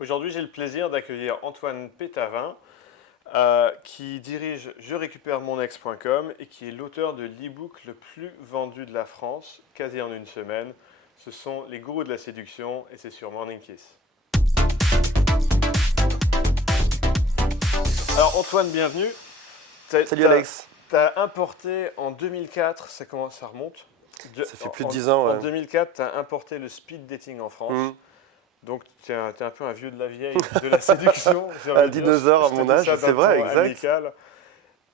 Aujourd'hui, j'ai le plaisir d'accueillir Antoine Pétavin, qui dirige Je récupère mon ex.com et qui est l'auteur de l'e-book le plus vendu de la France, quasi en une semaine. Ce sont Les Gourous de la séduction et c'est sur Morning Kiss. Alors Antoine, bienvenue. Salut Alex. Tu as importé en 2004, ça remonte. Ça fait plus de 10 ans. En Ouais. 2004, tu as importé le speed dating en France. Mmh. Donc, tu es un peu un vieux de la vieille de la séduction. Un dinosaure à mon âge, c'est vrai, exact.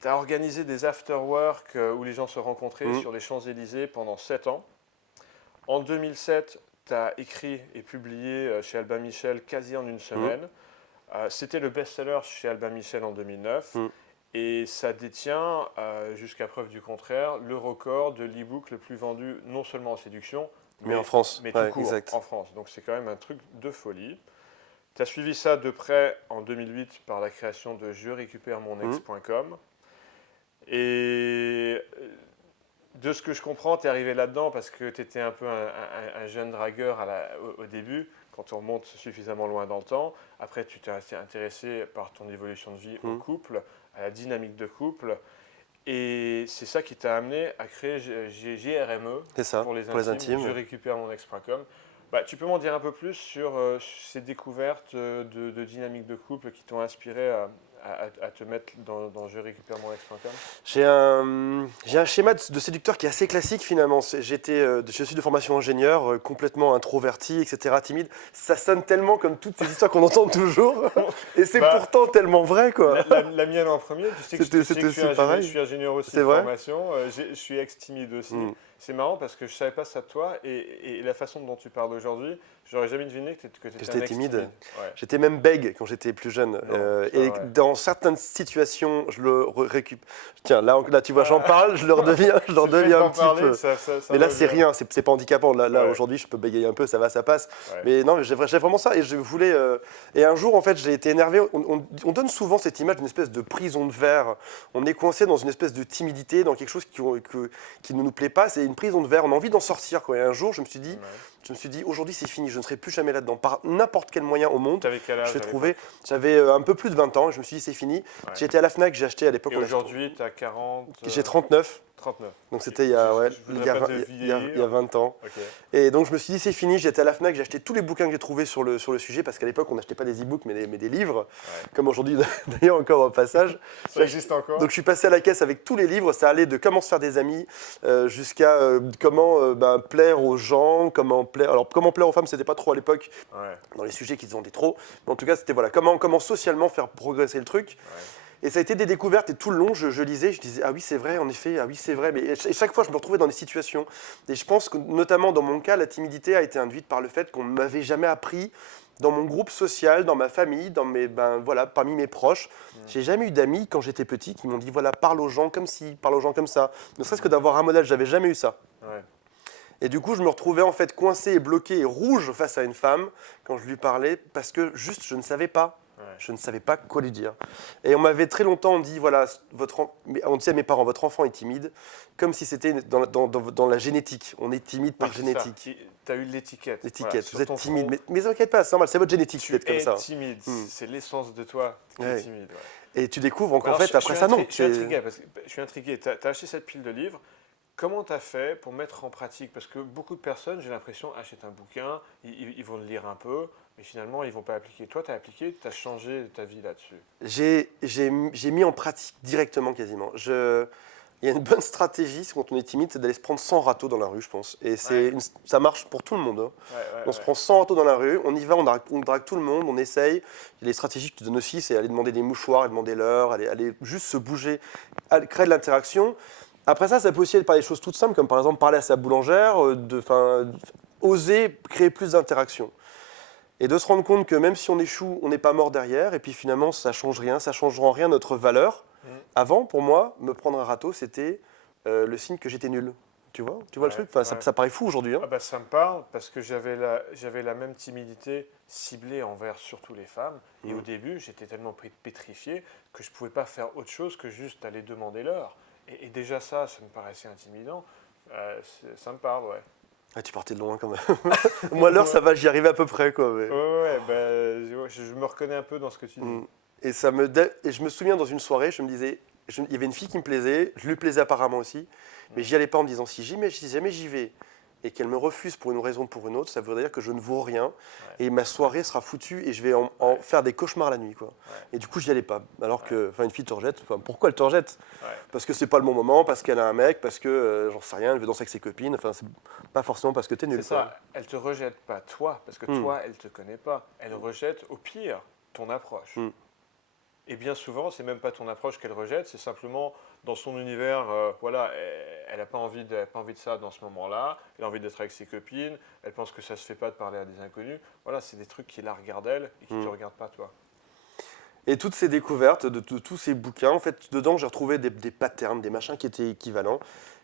Tu as organisé des after-work où les gens se rencontraient Mmh. sur les Champs-Élysées pendant 7 ans. En 2007, tu as écrit et publié chez Albin Michel quasi en une semaine. C'était le best-seller chez Albin Michel en 2009. Mmh. Et ça détient, jusqu'à preuve du contraire, le record de l'e-book le plus vendu, non seulement en séduction, Mais en France, mais tout ouais, court, exact. en France. Donc c'est quand même un truc de folie. Tu as suivi ça de près en 2008 par la création de Je récupère mon ex.com. Et de ce que je comprends, tu es arrivé là-dedans parce que tu étais un peu un jeune dragueur au début, quand on remonte suffisamment loin dans le temps. Après, tu t'es intéressé par ton évolution de vie au couple, à la dynamique de couple. Et c'est ça qui t'a amené à créer JRME C'est ça, pour les intimes. Je récupère mon ex.com. Tu peux m'en dire un peu plus sur ces découvertes de dynamique de couple qui t'ont inspiré à te mettre dans Je récupère mon ex.com? J'ai un schéma de séducteur qui est assez classique finalement. Je suis de formation ingénieur, complètement introverti, etc., timide. Ça sonne tellement comme toutes ces histoires qu'on entend toujours. Et c'est pourtant tellement vrai, quoi. La mienne en premier, tu sais que je suis ingénieur aussi de formation, je suis ex-timide aussi. C'est marrant parce que je ne savais pas ça de toi et la façon dont tu parles aujourd'hui, j'aurais jamais deviné que tu étais un ex-timide. Ouais. J'étais même bègue quand j'étais plus jeune. Et dans certaines situations, je le récupère. Tiens, là tu vois, j'en parle, je le redeviens un petit peu. Mais là, c'est rien, c'est pas handicapant. Là aujourd'hui, je peux bégayer un peu, ça va, ça passe. Ouais. Mais non, j'ai vraiment ça. Et je voulais. Et un jour, en fait, j'ai été énervé. On donne souvent cette image d'une espèce de prison de verre. On est coincé dans une espèce de timidité, dans quelque chose qui ne nous plaît pas. C'est une prison de verre. On a envie d'en sortir, quoi. Et un jour, je me suis dit, aujourd'hui, c'est fini. Je ne serai plus jamais là-dedans. Par n'importe quel moyen au monde, je vais trouver. J'avais un peu plus de 20 ans. Je me suis dit, c'est fini. Ouais. J'étais à la Fnac, j'ai acheté à l'époque. Et aujourd'hui, tu as 40. J'ai 39. 39. Donc c'était il y a 20 ans. Okay. Et donc je me suis dit c'est fini, j'étais à la Fnac, j'ai acheté tous les bouquins que j'ai trouvés sur le sujet parce qu'à l'époque on n'achetait pas des e-books mais des livres, comme aujourd'hui d'ailleurs encore au passage. Ça existe encore. Donc je suis passé à la caisse avec tous les livres, ça allait de comment se faire des amis jusqu'à comment plaire aux gens, comment plaire aux femmes, c'était pas trop à l'époque dans les sujets qui se vendaient trop, mais en tout cas c'était voilà, comment socialement faire progresser le truc. Et ça a été des découvertes et tout le long, je lisais, je disais « Ah oui, c'est vrai, en effet, ah oui, c'est vrai ». Mais chaque fois, je me retrouvais dans des situations. Et je pense que, notamment dans mon cas, la timidité a été induite par le fait qu'on ne m'avait jamais appris dans mon groupe social, dans ma famille, parmi mes proches. J'ai jamais eu d'amis, quand j'étais petit, qui m'ont dit « Voilà, parle aux gens comme ci, parle aux gens comme ça ». Ne serait-ce que d'avoir un modèle, j'avais jamais eu ça. Ouais. Et du coup, je me retrouvais en fait coincé et bloqué et rouge face à une femme quand je lui parlais parce que juste, je ne savais pas. Je ne savais pas quoi lui dire. Et on m'avait très longtemps dit, voilà, on disait à mes parents, votre enfant est timide, comme si c'était dans la génétique. On est timide par génétique. Tu as eu l'étiquette. L'étiquette, vous êtes timide. Mais t'inquiète pas, c'est normal, c'est votre génétique d'être comme ça. Tu es timide, c'est l'essence de toi qui est timide. Ouais. Et tu découvres qu'en fait, après ça, non. Je suis intrigué. Tu as acheté cette pile de livres. Comment tu as fait pour mettre en pratique? Parce que beaucoup de personnes, j'ai l'impression, achètent un bouquin, ils vont le lire un peu, mais finalement, ils ne vont pas appliquer. Toi, tu as appliqué, tu as changé ta vie là-dessus. J'ai mis en pratique directement quasiment. Il y a une bonne stratégie quand on est timide, c'est d'aller se prendre 100 râteaux dans la rue, je pense. Et ça marche pour tout le monde. Hein. On se prend 100 râteaux dans la rue, on y va, on drague tout le monde, on essaye. Les stratégies que je te donne aussi, c'est aller demander des mouchoirs, aller demander l'heure, aller juste se bouger, créer de l'interaction. Après ça peut aussi être par des choses toutes simples, comme par exemple parler à sa boulangère, oser créer plus d'interactions. Et de se rendre compte que même si on échoue, on n'est pas mort derrière, et puis finalement ça ne change rien, ça ne changera en rien notre valeur. Avant, pour moi, me prendre un râteau, c'était le signe que j'étais nul. Tu vois le truc, ça paraît fou aujourd'hui. Hein. Ça me parle, parce que j'avais la même timidité ciblée envers surtout les femmes, et au début, j'étais tellement pétrifié que je ne pouvais pas faire autre chose que juste aller demander l'heure. Et déjà ça me paraissait intimidant. Ça me parle, ouais. Ah, tu partais de loin quand même. Moi, l'heure, ça va, j'y arrivais à peu près, quoi. Mais... je me reconnais un peu dans ce que tu dis. Et, et je me souviens dans une soirée, je me disais, il y avait une fille qui me plaisait, je lui plaisais apparemment aussi, mais j'y allais pas en me disant, si jamais j'y vais et qu'elle me refuse pour une raison ou pour une autre, ça voudrait dire que je ne vaux rien et ma soirée sera foutue et je vais en faire des cauchemars la nuit, quoi. Et du coup, j'y allais pas. Alors que, une fille te rejette, pourquoi elle te rejette? Parce que c'est pas le bon moment, parce qu'elle a un mec, parce que j'en sais rien, elle veut danser avec ses copines, enfin, c'est pas forcément parce que t'es nul. C'est ça, elle te rejette pas toi, parce que toi, elle te connaît pas. Elle rejette au pire ton approche. Et bien souvent, c'est même pas ton approche qu'elle rejette, c'est simplement dans son univers, voilà, elle n'a pas envie de ça dans ce moment-là, elle a envie d'être avec ses copines, elle pense que ça se fait pas de parler à des inconnus. Voilà, c'est des trucs qui la regardent elle et qui te regardent pas toi. Et toutes ces découvertes de tous ces bouquins, en fait, dedans, j'ai retrouvé des patterns, des machins qui étaient équivalents.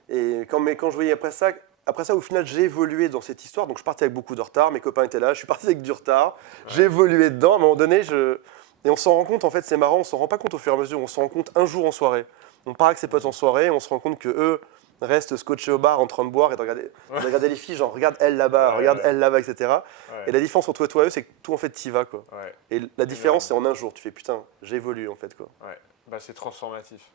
Et quand je voyais après ça, au final, j'ai évolué dans cette histoire. Donc, je partais avec beaucoup de retard. Mes copains étaient là, je suis parti avec du retard. J'ai évolué dedans. À un moment donné, et on s'en rend compte, en fait, c'est marrant, on s'en rend pas compte au fur et à mesure. On s'en rend compte un jour en soirée. On part avec ses potes en soirée, on se rend compte que eux restent scotchés au bar en train de boire et de regarder les filles, genre regarde elle là-bas, regarde elle là-bas, etc. Et la différence entre toi et eux, c'est que toi, en fait, t'y vas, quoi. Et la différence, c'est en un jour. Tu fais putain, j'évolue, en fait, quoi. C'est transformatif.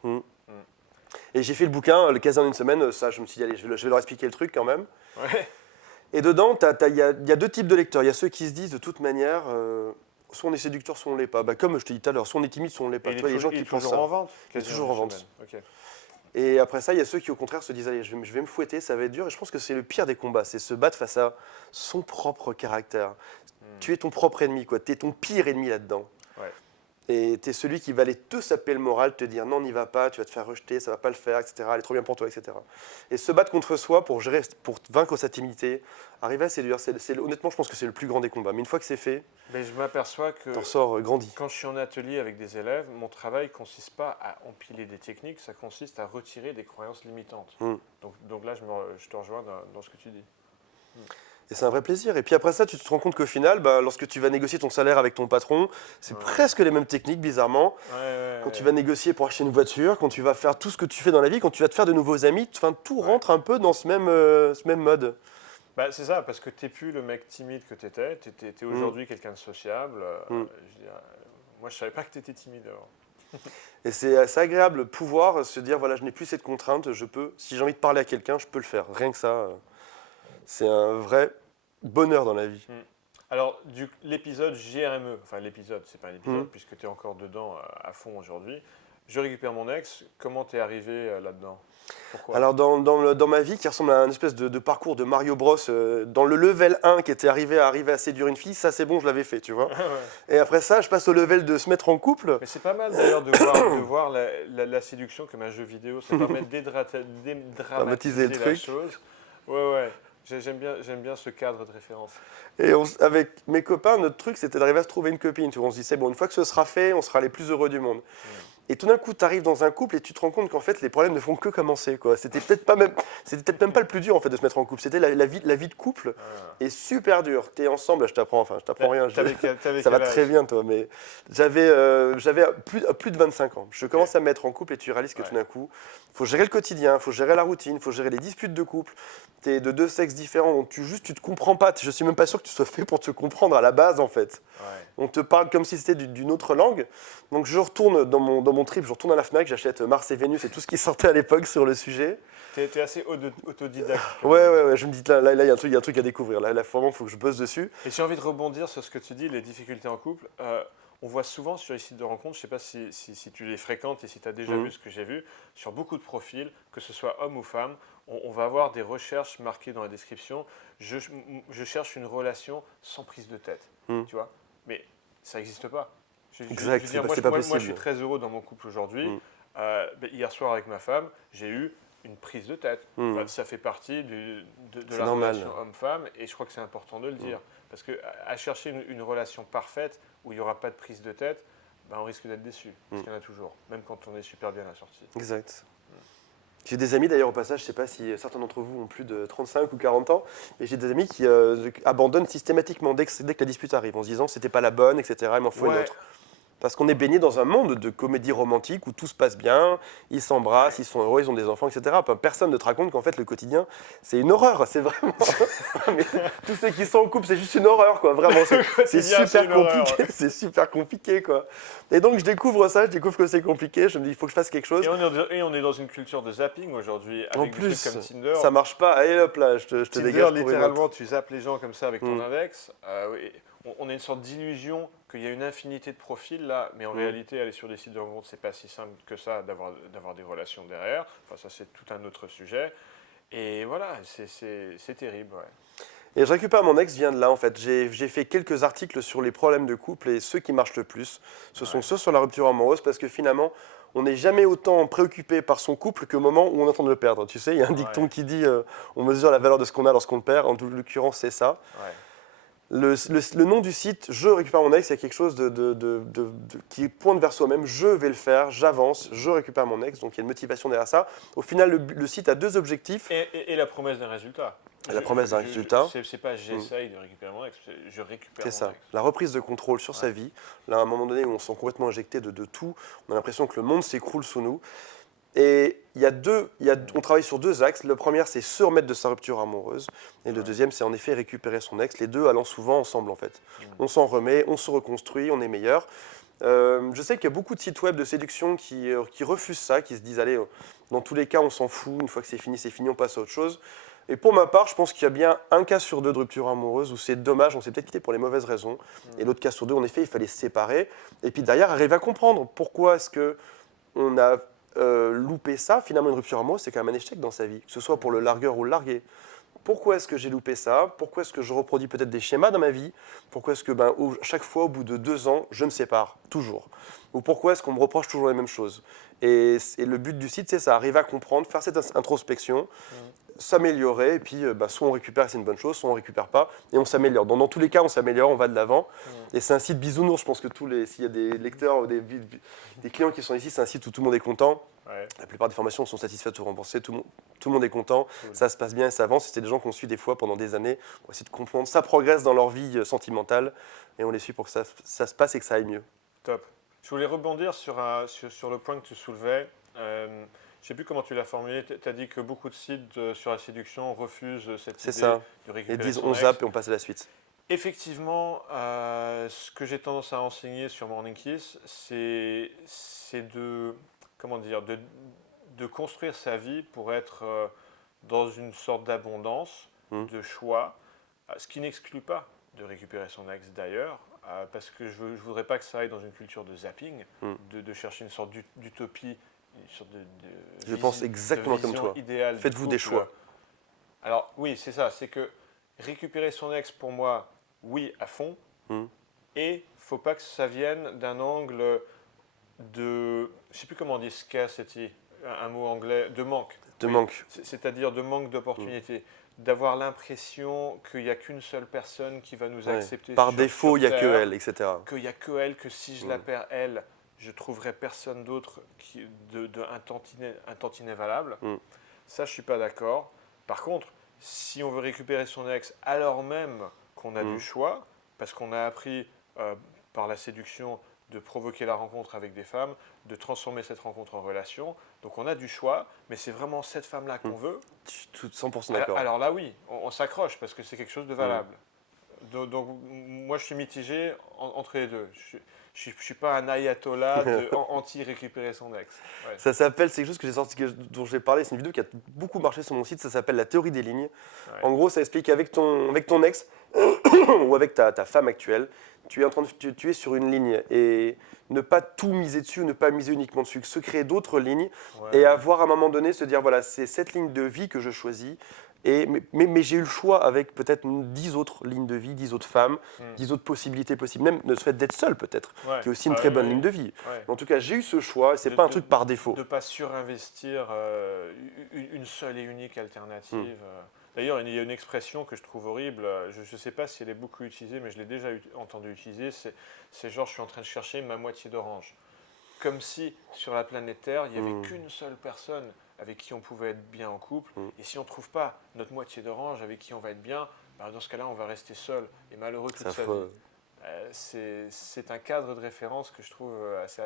Et j'ai fait le bouquin, le quasi en une semaine. Ça, je me suis dit, allez, je vais leur expliquer le truc quand même. Et dedans, il y a deux types de lecteurs. Il y a ceux qui se disent de toute manière, soit on est séducteur, soit on ne l'est pas. Comme je te dis tout à l'heure, soit on est timide, soit on ne l'est pas. Il y a des gens qui pensent ça. En vente. Il est toujours en vente. Et après ça, il y a ceux qui au contraire se disent, allez, je vais me fouetter, ça va être dur. Et je pense que c'est le pire des combats, c'est se battre face à son propre caractère. Tu es ton propre ennemi, quoi. Tu es ton pire ennemi là-dedans. Et tu es celui qui va aller te saper le moral, te dire non, n'y va pas, tu vas te faire rejeter, ça va pas le faire, etc. Elle est trop bien pour toi, etc. Et se battre contre soi pour vaincre sa timidité, arriver à séduire, honnêtement, je pense que c'est le plus grand des combats. Mais une fois que c'est fait, mais je m'aperçois que t'en sors grandi. Quand je suis en atelier avec des élèves, mon travail ne consiste pas à empiler des techniques, ça consiste à retirer des croyances limitantes. Donc là, je te rejoins dans ce que tu dis. Et c'est un vrai plaisir. Et puis après ça, tu te rends compte qu'au final, lorsque tu vas négocier ton salaire avec ton patron, c'est presque les mêmes techniques, bizarrement. Quand tu vas négocier pour acheter une voiture, quand tu vas faire tout ce que tu fais dans la vie, quand tu vas te faire de nouveaux amis, tout rentre un peu dans ce même mode. C'est ça, parce que tu n'es plus le mec timide que tu étais. Tu es aujourd'hui quelqu'un de sociable. Moi, je ne savais pas que tu étais timide avant. Et c'est assez agréable de pouvoir se dire, voilà, je n'ai plus cette contrainte, si j'ai envie de parler à quelqu'un, je peux le faire. Rien que ça. C'est un vrai bonheur dans la vie. Alors, l'épisode GRME, enfin l'épisode, c'est pas un épisode puisque tu es encore dedans à fond aujourd'hui. Je récupère mon ex, comment tu es arrivé là-dedans? Pourquoi? Alors, dans ma vie, qui ressemble à un espèce de parcours de Mario Bros, dans le level 1 qui était arrivé à séduire une fille, ça c'est bon, je l'avais fait, tu vois. Et après ça, je passe au level de se mettre en couple. Mais c'est pas mal d'ailleurs de voir la séduction comme un jeu vidéo, ça permet de dédramatiser la chose. Ouais. J'aime bien ce cadre de référence. Et avec mes copains, notre truc, c'était d'arriver à se trouver une copine. Tu vois, on se dit, c'est bon, une fois que ce sera fait, on sera les plus heureux du monde. Et tout d'un coup, tu arrives dans un couple et tu te rends compte qu'en fait, les problèmes ne font que commencer, quoi. C'était peut-être même pas le plus dur en fait de se mettre en couple. C'était la vie de couple est super dure. T'es ensemble, je t'apprends rien. Ça va très bien, toi. Mais j'avais plus de 25 ans. Je commence à me mettre en couple et tu réalises que tout d'un coup, faut gérer le quotidien, faut gérer la routine, faut gérer les disputes de couple. T'es de deux sexes différents, donc tu te comprends pas. Je suis même pas sûr que tu sois fait pour te comprendre à la base en fait. On te parle comme si c'était d'une autre langue. Donc je retourne dans mon trip, je retourne à la Fnac, j'achète Mars et Vénus et tout ce qui sortait à l'époque sur le sujet. T'es assez autodidacte. Ouais, je me dis là il y a un truc à découvrir. Là vraiment, il faut que je bosse dessus. Et j'ai envie de rebondir sur ce que tu dis, les difficultés en couple. On voit souvent sur les sites de rencontres, je ne sais pas si tu les fréquentes et si tu as déjà vu ce que j'ai vu, sur beaucoup de profils, que ce soit homme ou femme, on va avoir des recherches marquées dans la description. Je cherche une relation sans prise de tête, tu vois. Mais ça n'existe pas. Exact, c'est pas possible. Moi, je suis très heureux dans mon couple aujourd'hui. Hier soir, avec ma femme, j'ai eu une prise de tête. Enfin, ça fait partie de la relation homme-femme et je crois que c'est important de le dire. Parce qu'à chercher une relation parfaite où il n'y aura pas de prise de tête, on risque d'être déçu. Parce qu'il y en a toujours, même quand on est super bien à la sortie. Exact. J'ai des amis d'ailleurs au passage, je ne sais pas si certains d'entre vous ont plus de 35 ou 40 ans, mais j'ai des amis qui abandonnent systématiquement dès que la dispute arrive, en se disant que c'était pas la bonne, etc. Il m'en faut une autre. Parce qu'on est baigné dans un monde de comédie romantique où tout se passe bien, ils s'embrassent, ils sont heureux, ils ont des enfants, etc. Personne ne te raconte qu'en fait le quotidien, c'est une horreur, c'est vraiment... Mais tous ceux qui sont en couple, c'est juste une horreur, quoi. Vraiment, c'est super compliqué, c'est super compliqué, quoi. Et donc je découvre ça, je découvre que c'est compliqué, je me dis il faut que je fasse quelque chose. Et on est dans une culture de zapping aujourd'hui, avec en plus, des trucs comme Tinder. Ça marche pas, allez hop là, je te Tinder, dégage pour littéralement, tu zappes les gens comme ça avec ton index. Oui. On a une sorte d'illusion qu'il y a une infinité de profils là, mais en réalité, aller sur des sites de rencontres, c'est pas si simple que ça d'avoir des relations derrière. Enfin, ça, c'est tout un autre sujet. Et voilà, c'est terrible. Ouais. Et je récupère mon ex vient de là en fait. J'ai fait quelques articles sur les problèmes de couple et ceux qui marchent le plus. Ce sont ceux sur la rupture amoureuse parce que finalement, on n'est jamais autant préoccupé par son couple qu'au moment où on est en train de le perdre. Tu sais, il y a un dicton qui dit on mesure la valeur de ce qu'on a lorsqu'on le perd. En l'occurrence, c'est ça. Ouais. Le nom du site, je récupère mon ex, il y a quelque chose qui pointe vers soi-même. Je vais le faire, j'avance, je récupère mon ex. Donc il y a une motivation derrière ça. Au final, le site a deux objectifs. Et la promesse d'un résultat. La promesse d'un résultat. C'est pas j'essaye de récupérer mon ex, je récupère mon ex. C'est ça, la reprise de contrôle sur sa vie. Là, à un moment donné où on se sent complètement injecté de tout, on a l'impression que le monde s'écroule sous nous. Et on travaille sur deux axes. Le premier, c'est se remettre de sa rupture amoureuse. Et le deuxième, c'est en effet récupérer son ex. Les deux allant souvent ensemble, en fait. On s'en remet, on se reconstruit, on est meilleur. Je sais qu'il y a beaucoup de sites web de séduction qui refusent ça, qui se disent, allez, dans tous les cas, on s'en fout. Une fois que c'est fini, on passe à autre chose. Et pour ma part, je pense qu'il y a bien un cas sur deux de rupture amoureuse où c'est dommage, on s'est peut-être quitté pour les mauvaises raisons. Et l'autre cas sur deux, en effet, il fallait se séparer. Et puis derrière, arriver à comprendre pourquoi est-ce qu'on a loupé ça. Finalement, une rupture amoureuse, c'est quand même un échec dans sa vie, que ce soit pour le largueur ou le largué. Pourquoi est-ce que j'ai loupé ça? Pourquoi est-ce que je reproduis peut-être des schémas dans ma vie? Pourquoi est-ce que chaque fois, au bout de 2 ans, je me sépare, toujours? Ou pourquoi est-ce qu'on me reproche toujours les mêmes choses? Et le but du site, c'est ça, arriver à comprendre, faire cette introspection, s'améliorer, et puis soit on récupère, c'est une bonne chose, soit on ne récupère pas, et on s'améliore. Dans tous les cas, on s'améliore, on va de l'avant. Et c'est un site bisounours, je pense que s'il y a des lecteurs, des clients qui sont ici, c'est un site où tout le monde est content. Ouais. La plupart des formations sont satisfaites ou remboursées, tout le monde est content, ça se passe bien et ça avance. C'est des gens qu'on suit des fois pendant des années pour essayer de comprendre, ça progresse dans leur vie sentimentale, et on les suit pour que ça se passe et que ça aille mieux. Top. Je voulais rebondir sur le point que tu soulevais. Je ne sais plus comment tu l'as formulé. Tu as dit que beaucoup de sites sur la séduction refusent cette idée de récupérer. Et disent on zappe et on passe à la suite. Effectivement, ce que j'ai tendance à enseigner sur Morning Kiss, c'est de construire sa vie pour être dans une sorte d'abondance, de choix, ce qui n'exclut pas de récupérer son ex d'ailleurs, parce que je ne voudrais pas que ça aille dans une culture de zapping, de chercher une sorte d'utopie, une sorte je pense exactement comme toi. Faites-vous des choix. Alors oui, c'est ça, c'est que récupérer son ex pour moi, oui, à fond, et il ne faut pas que ça vienne d'un angle de, je ne sais plus comment on dit scarcity, un mot anglais, de manque. C'est-à-dire de manque d'opportunité. D'avoir l'impression qu'il n'y a qu'une seule personne qui va nous accepter. Par défaut, il n'y a que elle, etc. Qu'il n'y a que elle, que si je la perds, elle, je trouverai personne d'autre un tantinet valable. Ça, je ne suis pas d'accord. Par contre, si on veut récupérer son ex alors même qu'on a du choix, parce qu'on a appris par la séduction de provoquer la rencontre avec des femmes, de transformer cette rencontre en relation. Donc on a du choix, mais c'est vraiment cette femme-là qu'on veut. 100% d'accord. Alors là, oui, on s'accroche parce que c'est quelque chose de valable. Donc moi, je suis mitigé entre les deux. Je ne suis pas un ayatollah anti-récupérer son ex. Ouais. Ça s'appelle, c'est quelque chose que j'ai sorti, dont j'ai parlé, c'est une vidéo qui a beaucoup marché sur mon site, ça s'appelle la théorie des lignes. Ouais. En gros, ça explique avec ton ex ou avec ta femme actuelle, tu es sur une ligne et ne pas tout miser dessus, ne pas miser uniquement dessus, se créer d'autres lignes et avoir à un moment donné, se dire voilà, c'est cette ligne de vie que je choisis. Mais j'ai eu le choix avec peut-être 10 autres lignes de vie, 10 autres femmes, 10 autres possibilités possibles, même le fait d'être seul peut-être, qui est aussi une très bonne ligne de vie. Ouais. En tout cas, j'ai eu ce choix, et ce n'est pas un truc par défaut. De ne pas surinvestir une seule et unique alternative. D'ailleurs, il y a une expression que je trouve horrible, je ne sais pas si elle est beaucoup utilisée, mais je l'ai déjà entendu utiliser, c'est genre je suis en train de chercher ma moitié d'orange. Comme si sur la planète Terre, il n'y avait qu'une seule personne avec qui on pouvait être bien en couple. Et si on ne trouve pas notre moitié d'orange avec qui on va être bien, dans ce cas-là, on va rester seul et malheureux toute sa vie. c'est un cadre de référence que je trouve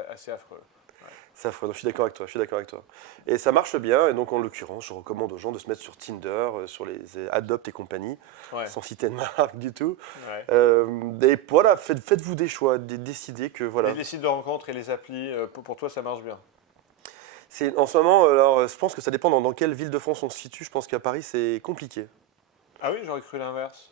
assez affreux. Ouais. C'est affreux, je suis d'accord avec toi, Et ça marche bien, et donc en l'occurrence, je recommande aux gens de se mettre sur Tinder, sur les Adopt et compagnie, sans citer de marque du tout. Et voilà, faites-vous des choix, décidez que voilà. Les sites de rencontres et les applis, pour toi, ça marche bien? En ce moment, alors, je pense que ça dépend dans quelle ville de France on se situe. Je pense qu'à Paris, c'est compliqué. Ah oui, j'aurais cru l'inverse.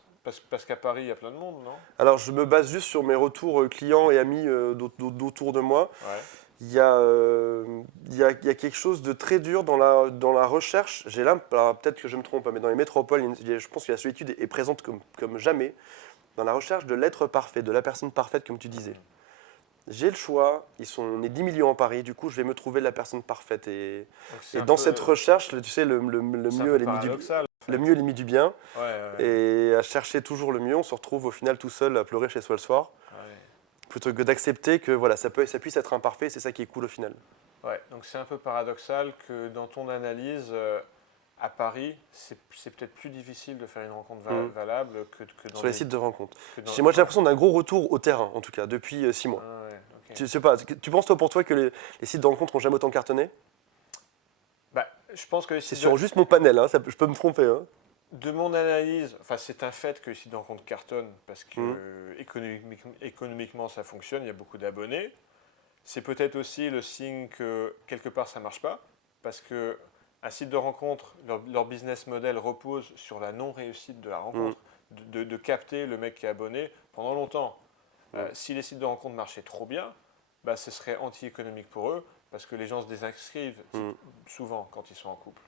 Parce qu'à Paris, il y a plein de monde, non? Alors, je me base juste sur mes retours clients et amis d'autour de moi. Ouais. Il y a quelque chose de très dur dans la recherche. Peut-être que je me trompe, mais dans les métropoles, je pense que la solitude est présente comme jamais dans la recherche de l'être parfait, de la personne parfaite, comme tu disais. J'ai le choix, on est 10 millions à Paris, du coup je vais me trouver la personne parfaite. Et dans cette recherche, tu sais, le mieux est l'ennemi du bien. Et à chercher toujours le mieux, on se retrouve au final tout seul à pleurer chez soi le soir. Plutôt que d'accepter que voilà, ça puisse être imparfait, c'est ça qui est cool au final. Ouais, donc c'est un peu paradoxal que dans ton analyse, à Paris, c'est peut-être plus difficile de faire une rencontre valable que dans sur les sites de rencontres. Moi, j'ai l'impression d'un gros retour au terrain, en tout cas, depuis 6 mois. Okay. Tu penses, toi, pour toi, que les sites de rencontres n'ont jamais autant cartonné? Je pense que c'est sur juste mon panel, hein, je peux me tromper. Hein. De mon analyse, c'est un fait que les sites de rencontres cartonnent parce que économiquement, ça fonctionne, il y a beaucoup d'abonnés. C'est peut-être aussi le signe que quelque part, ça ne marche pas parce que un site de rencontre, leur business model repose sur la non-réussite de la rencontre, de capter le mec qui est abonné pendant longtemps. Si les sites de rencontre marchaient trop bien, ce serait anti-économique pour eux, parce que les gens se désinscrivent souvent quand ils sont en couple.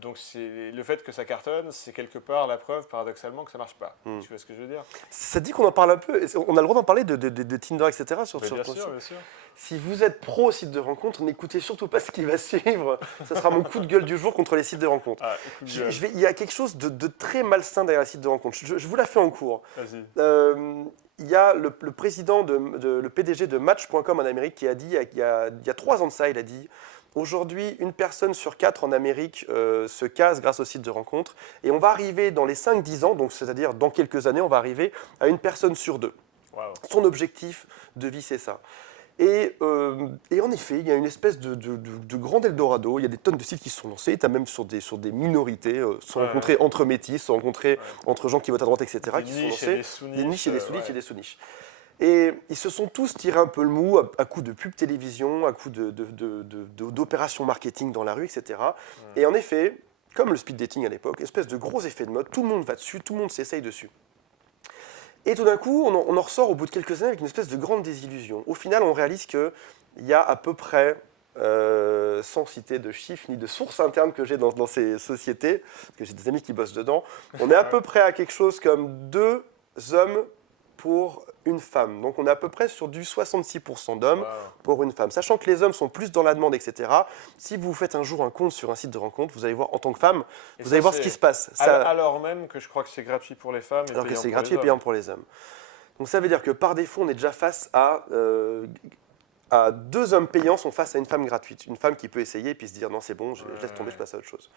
Donc le fait que ça cartonne, c'est quelque part la preuve, paradoxalement, que ça ne marche pas. Tu vois ce que je veux dire? Ça dit qu'on en parle un peu, on a le droit d'en parler de Tinder, etc. Bien sûr, bien sûr. Si vous êtes pro site de rencontre, n'écoutez surtout pas ce qui va suivre. Ça sera mon coup de gueule du jour contre les sites de rencontre. Il y a quelque chose de très malsain derrière les sites de rencontre. Je vous la fais en cours. Vas-y. Il y a le président, le PDG de Match.com en Amérique qui a dit, il y a 3 ans de ça, il a dit « Aujourd'hui, une personne sur 4 en Amérique se case grâce aux sites de rencontres. Et on va arriver dans les 5-10 ans, donc c'est-à-dire dans quelques années, on va arriver à une personne sur 2. Wow. Son objectif de vie, c'est ça. Et en effet, il y a une espèce de grand Eldorado. Il y a des tonnes de sites qui se sont lancés. Tu as même sur des minorités, se rencontrer entre métis, se rencontrer entre gens qui votent à droite, etc. qui se sont lancés. Des niches et des sous-niches et des sous-niches. Et ils se sont tous tirés un peu le mou à coup de pub télévision, à coup d'opérations marketing dans la rue, etc. Et en effet, comme le speed dating à l'époque, espèce de gros effet de mode, tout le monde va dessus, tout le monde s'essaye dessus. Et tout d'un coup, on en ressort au bout de quelques années avec une espèce de grande désillusion. Au final, on réalise qu'il y a à peu près, sans citer de chiffres ni de sources internes que j'ai dans ces sociétés, parce que j'ai des amis qui bossent dedans, on est à peu près à quelque chose comme 2 hommes pour une femme. Donc on est à peu près sur du 66% d'hommes pour une femme. Sachant que les hommes sont plus dans la demande, etc. Si vous faites un jour un compte sur un site de rencontre, vous allez voir en tant que femme, vous allez voir ce qui se passe. Alors même que je crois que c'est gratuit pour les femmes et alors que c'est gratuit et payant pour les hommes. Donc ça veut dire que par défaut, on est déjà face à 2 hommes payants sont face à une femme gratuite. Une femme qui peut essayer et puis se dire non c'est bon, je laisse tomber, je passe à autre chose.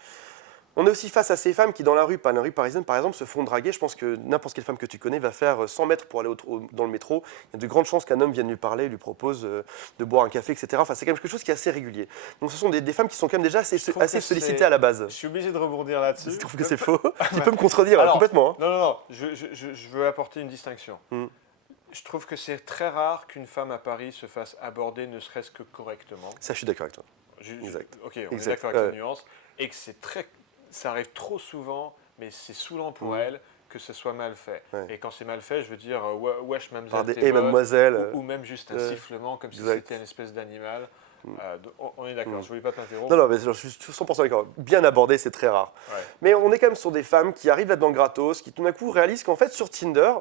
On est aussi face à ces femmes qui, dans la rue parisienne, par exemple, se font draguer. Je pense que n'importe quelle femme que tu connais va faire 100 mètres pour aller dans le métro. Il y a de grandes chances qu'un homme vienne lui parler, lui propose de boire un café, etc. Enfin, c'est quand même quelque chose qui est assez régulier. Donc, ce sont des femmes qui sont quand même déjà assez sollicitées à la base. Je suis obligé de rebondir là-dessus. Je trouve que c'est faux. Tu peux me contredire complètement. Hein. Non. Je veux apporter une distinction. Je trouve que c'est très rare qu'une femme à Paris se fasse aborder ne serait-ce que correctement. Ça, je suis d'accord avec toi. Exact. Ok, on est d'accord avec la nuance. Et que ça arrive trop souvent, mais c'est saoulant pour elle que ce soit mal fait. Et quand c'est mal fait, je veux dire, wesh, mademoiselle, par des mademoiselle. Ou même juste un sifflement, comme si c'était une espèce d'animal. On est d'accord, je ne voulais pas t'interrompre. Non, mais je suis 100% d'accord. Bien abordé, c'est très rare. Mais on est quand même sur des femmes qui arrivent là-dedans gratos, qui tout d'un coup réalisent qu'en fait, sur Tinder,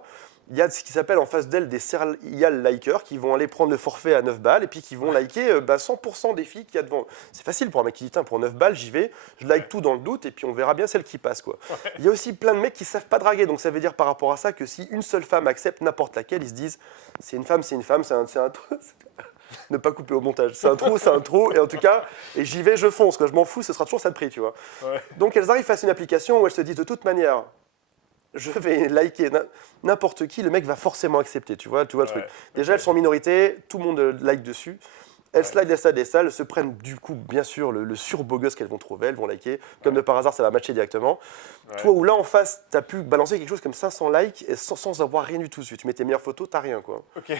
il y a ce qui s'appelle en face d'elle des serial likers qui vont aller prendre le forfait à 9 balles et puis qui vont liker 100% des filles qu'il y a devant. C'est facile pour un mec qui dit, pour 9 balles, j'y vais, je like tout dans le doute et puis on verra bien celle qui passe. Quoi. Il y a aussi plein de mecs qui ne savent pas draguer, donc ça veut dire par rapport à ça que si une seule femme accepte n'importe laquelle, ils se disent, c'est une femme, c'est un trou. Ne pas couper au montage, c'est un trou, et en tout cas, et j'y vais, je fonce, quoi. Je m'en fous, ce sera toujours ça de prix, tu vois. Donc elles arrivent face à une application où elles se disent de toute manière, je vais liker n'importe qui, le mec va forcément accepter, tu vois le truc. Déjà, elles sont en minorité, tout le monde like dessus. Elles slide des salles, elles se prennent du coup, bien sûr, le surbeau gosse qu'elles vont trouver, elles vont liker. Comme de par hasard, ça va matcher directement. Ouais. Toi, où là, en face, tu as pu balancer quelque chose comme 500 likes et sans avoir rien du tout dessus. Tu mets tes meilleures photos, t'as rien, quoi. Ok.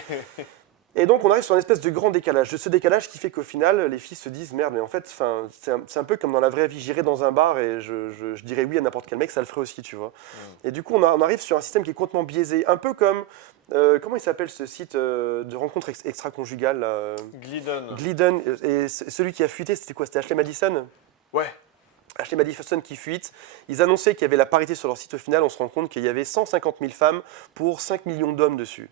Et donc, on arrive sur une espèce de grand décalage. Ce décalage qui fait qu'au final, les filles se disent merde, mais en fait, c'est un peu comme dans la vraie vie. J'irais dans un bar et je dirais oui à n'importe quel mec, ça le ferait aussi, tu vois. Et du coup, on arrive sur un système qui est complètement biaisé. Un peu comme. Comment il s'appelle ce site de rencontres extra-conjugales là Glidden. Glidden. Et celui qui a fuité, c'était quoi? C'était Ashley Madison? Ouais. Ashley Madison qui fuite. Ils annonçaient qu'il y avait la parité sur leur site. Au final, on se rend compte qu'il y avait 150 000 femmes pour 5 millions d'hommes dessus.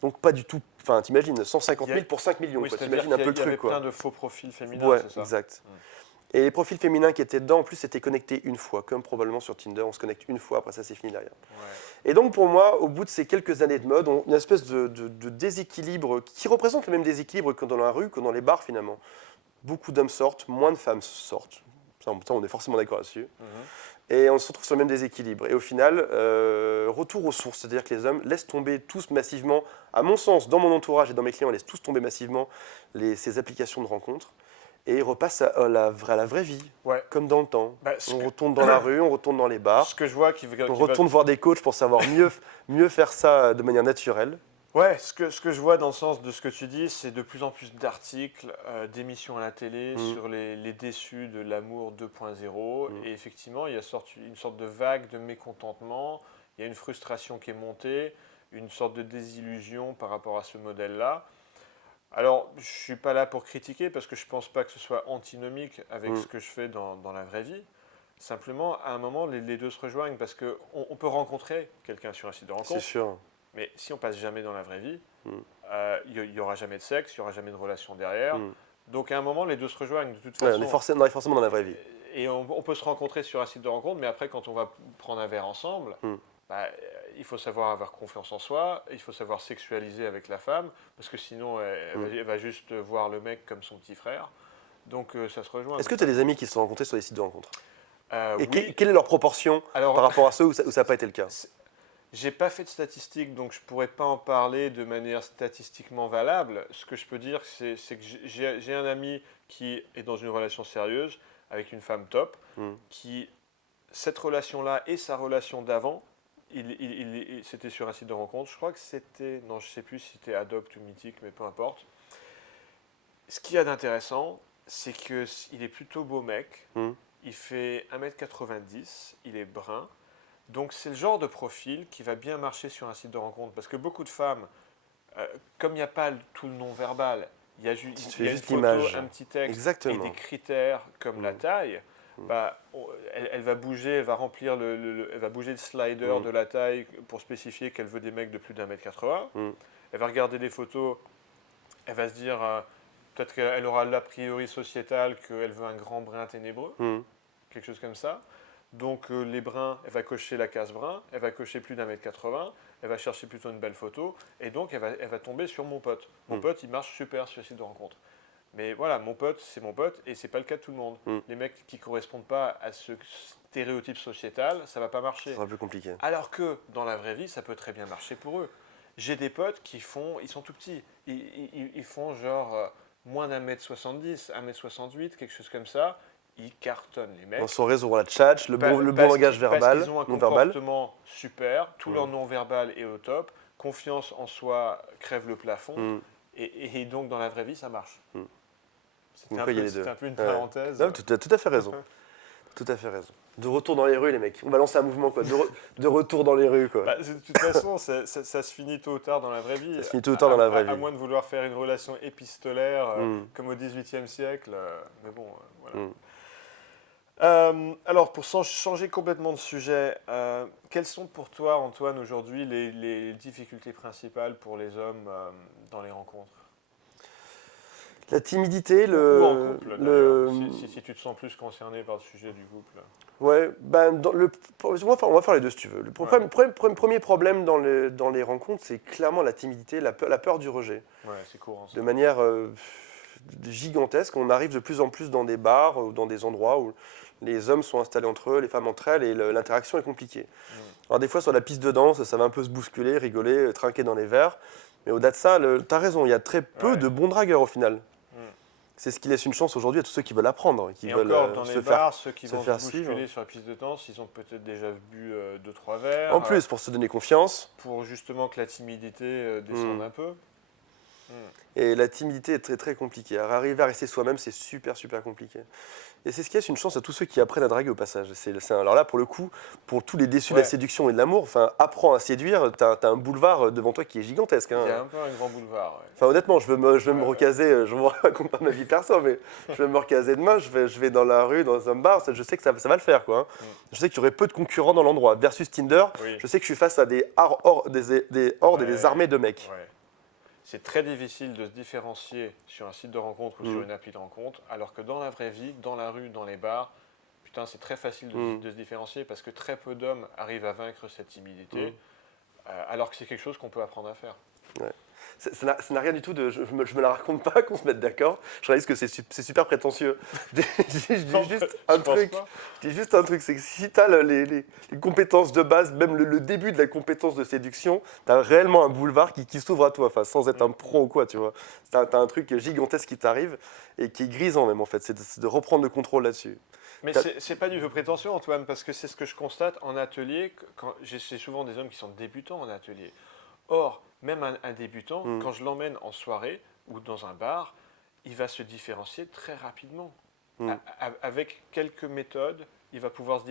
Donc pas du tout. Enfin, t'imagines, 150 000 pour 5 millions. Oui, T'imagines un peu le truc. Il y avait quoi. plein de faux profils féminins, Ouais, c'est ça? exact. Et les profils féminins qui étaient dedans, en plus, étaient connectés une fois, comme probablement sur Tinder. On se connecte une fois, après ça, c'est fini derrière. Ouais. Et donc, pour moi, au bout de ces quelques années de mode, une espèce de déséquilibre qui représente le même déséquilibre que dans la rue, que dans les bars, finalement. Beaucoup d'hommes sortent, moins de femmes sortent. Ça, on est forcément d'accord là-dessus. Et on se retrouve sur le même déséquilibre. Et au final, retour aux sources, c'est-à-dire que les hommes laissent tomber tous massivement, à mon sens, dans mon entourage et dans mes clients, ils laissent tous tomber massivement ces applications de rencontres et repassent à la vraie vie, comme dans le temps. On retourne dans la rue, on retourne dans les bars, ce que je vois on retourne voir des coachs pour savoir mieux faire ça de manière naturelle. Ouais, ce que je vois dans le sens de ce que tu dis, c'est de plus en plus d'articles, d'émissions à la télé sur les déçus de l'amour 2.0. Et effectivement, il y a une sorte de vague de mécontentement, il y a une frustration qui est montée, une sorte de désillusion par rapport à ce modèle-là. Alors, je ne suis pas là pour critiquer parce que je ne pense pas que ce soit antinomique avec ce que je fais dans la vraie vie. Simplement, à un moment, les deux se rejoignent parce qu'on peut rencontrer quelqu'un sur un site de rencontre. C'est sûr. Mais si on passe jamais dans la vraie vie, il n'y aura jamais de sexe, il n'y aura jamais de relation derrière. Donc à un moment, les deux se rejoignent de toute façon. On est forcément dans la vraie vie. Et on peut se rencontrer sur un site de rencontre, mais après, quand on va prendre un verre ensemble, il faut savoir avoir confiance en soi, il faut savoir sexualiser avec la femme, parce que sinon, elle va juste voir le mec comme son petit frère. Donc ça se rejoint. Est-ce que tu as des amis qui se sont rencontrés sur des sites de rencontres? Et oui. Quelle est leur proportion par rapport à ceux où ça n'a pas été le cas? J'ai pas fait de statistiques, donc je pourrais pas en parler de manière statistiquement valable. Ce que je peux dire, c'est que j'ai un ami qui est dans une relation sérieuse avec une femme top, qui, cette relation-là et sa relation d'avant, c'était sur un site de rencontre. Je crois que c'était, non, je sais plus si c'était Adopt ou Mythique, mais peu importe. Ce qu'il y a d'intéressant, c'est qu'il est plutôt beau mec. Il fait 1m90, il est brun. Donc c'est le genre de profil qui va bien marcher sur un site de rencontre. Parce que beaucoup de femmes, comme il n'y a pas tout le non-verbal, il y a juste une photo, l'image. un petit texte Exactement. et des critères comme la taille, elle va bouger, elle va remplir elle va bouger le slider de la taille pour spécifier qu'elle veut des mecs de plus d'1m80. Elle va regarder des photos, elle va se dire, peut-être qu'elle aura l'a priori sociétal qu'elle veut un grand brun ténébreux, quelque chose comme ça. Donc les bruns, elle va cocher la case brun, elle va cocher plus d'1m80, elle va chercher plutôt une belle photo, et donc elle va tomber sur mon pote. Mon pote, il marche super sur le site de rencontre. Mais voilà, mon pote, c'est mon pote, et c'est pas le cas de tout le monde. Les mecs qui correspondent pas à ce stéréotype sociétal, ça va pas marcher. C'est un peu compliqué. Alors que dans la vraie vie, ça peut très bien marcher pour eux. J'ai des potes ils sont tout petits, ils font genre moins d'1m70, 1m68, quelque chose comme ça. Ils cartonnent les mecs. Dans son réseau, la chat, le bon langage verbal, parce qu'ils ont un comportement super, tout leur non-verbal est au top, confiance en soi crève le plafond, et donc dans la vraie vie, ça marche. C'était un peu une parenthèse. Non, tu as tout à fait raison. Tout à fait raison. De retour dans les rues, les mecs. On va lancer un mouvement, quoi. De retour dans les rues, quoi. De toute façon, ça se finit tôt ou tard dans la vraie vie. Ça se finit tôt ou tard dans la vraie vie. À moins de vouloir faire une relation épistolaire comme au XVIIIe siècle. Mais bon, voilà. Alors, pour changer complètement de sujet, quelles sont pour toi, Antoine, aujourd'hui les difficultés principales pour les hommes dans les rencontres? La timidité, Ou en couple, si tu te sens plus concerné par le sujet du couple. Ouais, on va faire les deux si tu veux. Le premier problème dans les rencontres, c'est clairement la timidité, la peur du rejet. Ouais, c'est courant. Ça. De manière gigantesque, on arrive de plus en plus dans des bars ou dans des endroits où Les hommes sont installés entre eux, les femmes entre elles, et l'interaction est compliquée. Alors des fois, sur la piste de danse, ça va un peu se bousculer, rigoler, trinquer dans les verres. Mais au-delà de ça, tu as raison, il y a très peu de bons dragueurs au final. C'est ce qui laisse une chance aujourd'hui à tous ceux qui veulent apprendre, qui veulent encore, dans les bars, ceux qui se vont faire se bousculer suivre. sur la piste de danse, ils ont peut-être déjà bu 2-3 verres. En plus, pour se donner confiance. Pour justement que la timidité descende un peu. Et la timidité est très très compliquée. Arriver à rester soi-même, c'est super super compliqué. Et c'est ce qui laisse une chance à tous ceux qui apprennent à draguer au passage. Alors là, pour le coup, pour tous les déçus de la séduction et de l'amour, apprends à séduire, t'as un boulevard devant toi qui est gigantesque. Il y a un peu un grand boulevard. Ouais. Enfin, honnêtement, je veux me recaser, je ne vous raconte pas ma vie perso, mais je vais me recaser demain, je vais dans la rue, dans un bar, je sais que ça va le faire. Quoi. Je sais qu'il y aurait peu de concurrents dans l'endroit. Versus Tinder, je sais que je suis face à des hordes et des armées de mecs. Ouais. C'est très difficile de se différencier sur un site de rencontre ou sur une appli de rencontre, alors que dans la vraie vie, dans la rue, dans les bars, putain, c'est très facile de se différencier parce que très peu d'hommes arrivent à vaincre cette timidité, alors que c'est quelque chose qu'on peut apprendre à faire. Ouais. Ça n'a rien du tout de. Je me la raconte pas qu'on se mette d'accord. Je réalise que c'est super prétentieux. Je dis juste un truc, c'est que si tu as les compétences de base, même le début de la compétence de séduction, tu as réellement un boulevard qui s'ouvre à toi, sans être un pro ou quoi, tu vois. Tu as un truc gigantesque qui t'arrive et qui est grisant même en fait, c'est de reprendre le contrôle là-dessus. Mais c'est pas du tout prétentieux, Antoine, parce que c'est ce que je constate en atelier. C'est souvent des hommes qui sont débutants en atelier. Or, même un débutant, quand je l'emmène en soirée ou dans un bar, il va se différencier très rapidement. Avec quelques méthodes, il va pouvoir se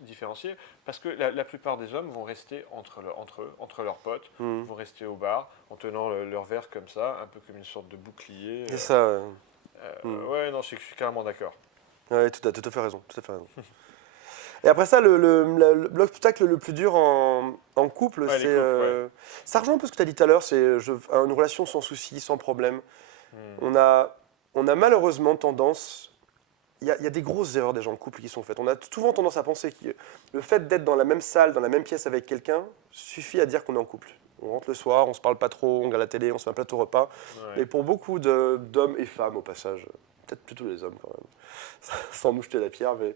différencier parce que la plupart des hommes vont rester entre eux, entre leurs potes, vont rester au bar en tenant leur verre comme ça, un peu comme une sorte de bouclier. C'est ça. Ouais, non, je suis carrément d'accord. Ouais, tu as fait raison. Et après ça, l'obstacle le plus dur en couple, c'est. Ça rejoint un peu ce que tu as dit tout à l'heure, c'est une relation sans souci, sans problème. On a malheureusement tendance. Il y a des grosses erreurs des gens en couple qui sont faites. On a souvent tendance à penser que le fait d'être dans la même salle, dans la même pièce avec quelqu'un, suffit à dire qu'on est en couple. On rentre le soir, on se parle pas trop, on regarde la télé, on se fait un plateau repas. Et pour beaucoup d'hommes et femmes au passage, peut-être plutôt les hommes quand même, sans nous jeter la pierre, mais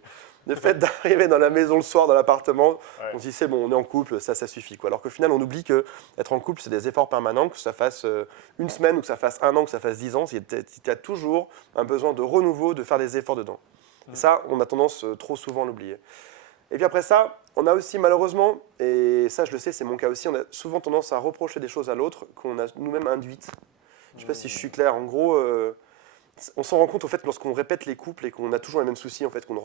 le fait d'arriver dans la maison le soir, dans l'appartement, on se dit c'est bon, on est en couple, ça suffit. Quoi. Alors qu'au final, on oublie qu'être en couple, c'est des efforts permanents, que ça fasse une semaine, ou que ça fasse un an, que ça fasse 10 ans, il y a toujours un besoin de renouveau, de faire des efforts dedans. Et ça, on a tendance trop souvent à l'oublier. Et puis après ça, on a aussi malheureusement, et ça je le sais, c'est mon cas aussi, on a souvent tendance à reprocher des choses à l'autre qu'on a nous-mêmes induites. Je ne sais pas si je suis clair, en gros... on s'en rend compte au fait lorsqu'on répète les couples et qu'on a toujours les mêmes soucis, en fait, qu'on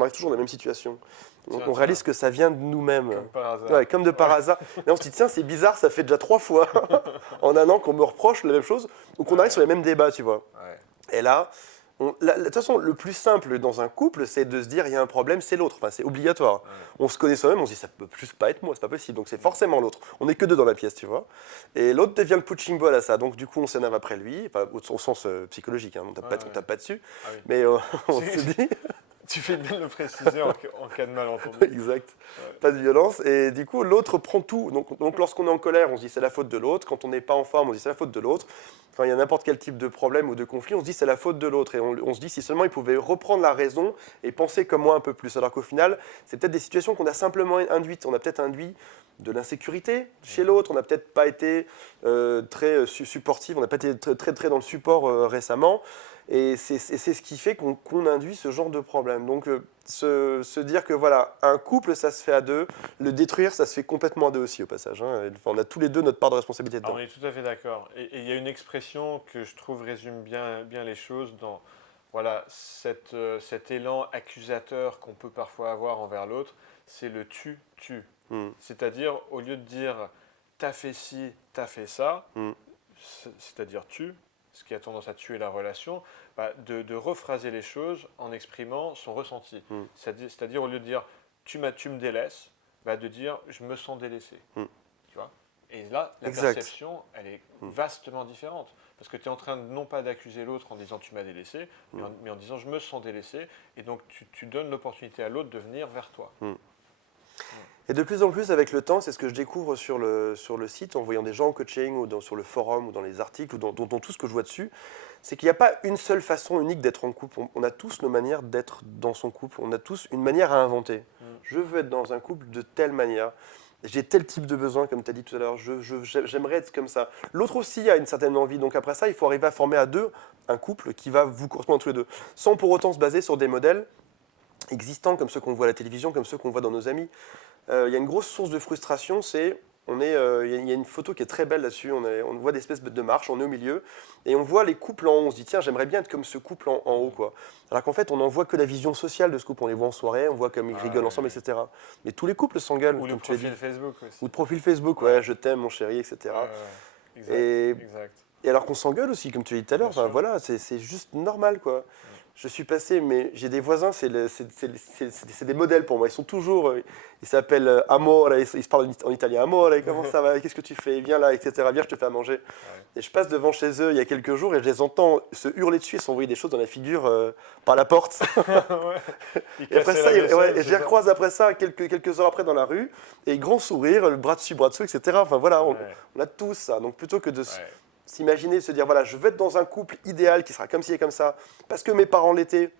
arrive toujours dans la même situation. On réalise que ça vient de nous-mêmes. Comme par hasard. Ouais, comme de par hasard. Et on se dit, tiens, c'est bizarre, ça fait déjà 3 fois en un an qu'on me reproche la même chose ou qu'on arrive sur les mêmes débats, tu vois. Et là, de toute façon, le plus simple dans un couple, c'est de se dire, il y a un problème, c'est l'autre. Enfin, c'est obligatoire. On se connaît soi-même, on se dit, ça peut juste pas être moi, c'est pas possible. Donc c'est forcément l'autre. On n'est que deux dans la pièce, tu vois. Et l'autre devient le punching ball à ça. Donc du coup, on s'énerve après lui, enfin, au sens psychologique, hein. On tape pas dessus. Mais on se dit... Tu fais bien de le préciser en cas de malentendu. Exact. Pas de violence. Et du coup, l'autre prend tout. Donc lorsqu'on est en colère, on se dit c'est la faute de l'autre. Quand on n'est pas en forme, on se dit c'est la faute de l'autre. Quand il y a n'importe quel type de problème ou de conflit, on se dit c'est la faute de l'autre. Et on se dit si seulement il pouvait reprendre la raison et penser comme moi un peu plus. Alors qu'au final, c'est peut-être des situations qu'on a simplement induites. On a peut-être induit de l'insécurité chez l'autre. On n'a peut-être pas été très supportif. On n'a pas été très dans le support récemment. Et c'est ce qui fait qu'on induit ce genre de problème. Donc, se dire que voilà, un couple, ça se fait à deux. Le détruire, ça se fait complètement à deux aussi, au passage. Hein. Enfin, on a tous les deux notre part de responsabilité dedans. On est tout à fait d'accord. Et il y a une expression que je trouve résume bien les choses dans voilà, cet élan accusateur qu'on peut parfois avoir envers l'autre. C'est le tu. C'est-à-dire, au lieu de dire t'as fait ci, t'as fait ça, c'est-à-dire tu, ce qui a tendance à tuer la relation, de rephraser les choses en exprimant son ressenti. C'est-à-dire, au lieu de dire tu me délaisses, de dire je me sens délaissé. Tu vois ? Et là, la perception, elle est vastement différente. Parce que tu es en train non pas d'accuser l'autre en disant tu m'as délaissé, mais en disant je me sens délaissé. Et donc tu donnes l'opportunité à l'autre de venir vers toi. Et de plus en plus, avec le temps, c'est ce que je découvre sur le site, en voyant des gens en coaching, ou sur le forum, ou dans les articles, ou dans tout ce que je vois dessus, c'est qu'il n'y a pas une seule façon unique d'être en couple. On a tous nos manières d'être dans son couple. On a tous une manière à inventer. Je veux être dans un couple de telle manière. J'ai tel type de besoin, comme tu as dit tout à l'heure. J'aimerais être comme ça. L'autre aussi a une certaine envie. Donc après ça, il faut arriver à former à deux un couple qui va vous correspondre tous les deux, sans pour autant se baser sur des modèles existants comme ceux qu'on voit à la télévision, comme ceux qu'on voit dans nos amis. Il y a une grosse source de frustration, c'est il y a une photo qui est très belle là-dessus, on voit des espèces de marches, on est au milieu, et on voit les couples en haut, on se dit tiens j'aimerais bien être comme ce couple en haut, quoi. Alors qu'en fait on n'en voit que la vision sociale de ce couple, on les voit en soirée, on voit comme ils rigolent ensemble, etc. Mais tous les couples s'engueulent. Ou le profil Facebook aussi. Ou le profil Facebook, ouais, je t'aime mon chéri, etc. Exact, et alors qu'on s'engueule aussi, comme tu l'as dit tout à l'heure, enfin, voilà, c'est juste normal, quoi. Je suis passé, mais j'ai des voisins, c'est des modèles pour moi. Ils sont toujours, ils s'appellent Amore, ils se parlent en italien. Amore, comment ça va, qu'est-ce que tu fais, viens là, etc. Viens, je te fais à manger. Ouais. Et je passe devant chez eux il y a quelques jours et je les entends se hurler dessus et s'envoyer des choses dans la figure par la porte. Et après ça, et je les recroise après ça, quelques heures après dans la rue, et grand sourire, le bras dessus, bras dessous, etc. Enfin voilà, on a tous ça. Donc plutôt que de s'imaginer, se dire, voilà, je veux être dans un couple idéal qui sera comme ci et comme ça, parce que mes parents l'étaient,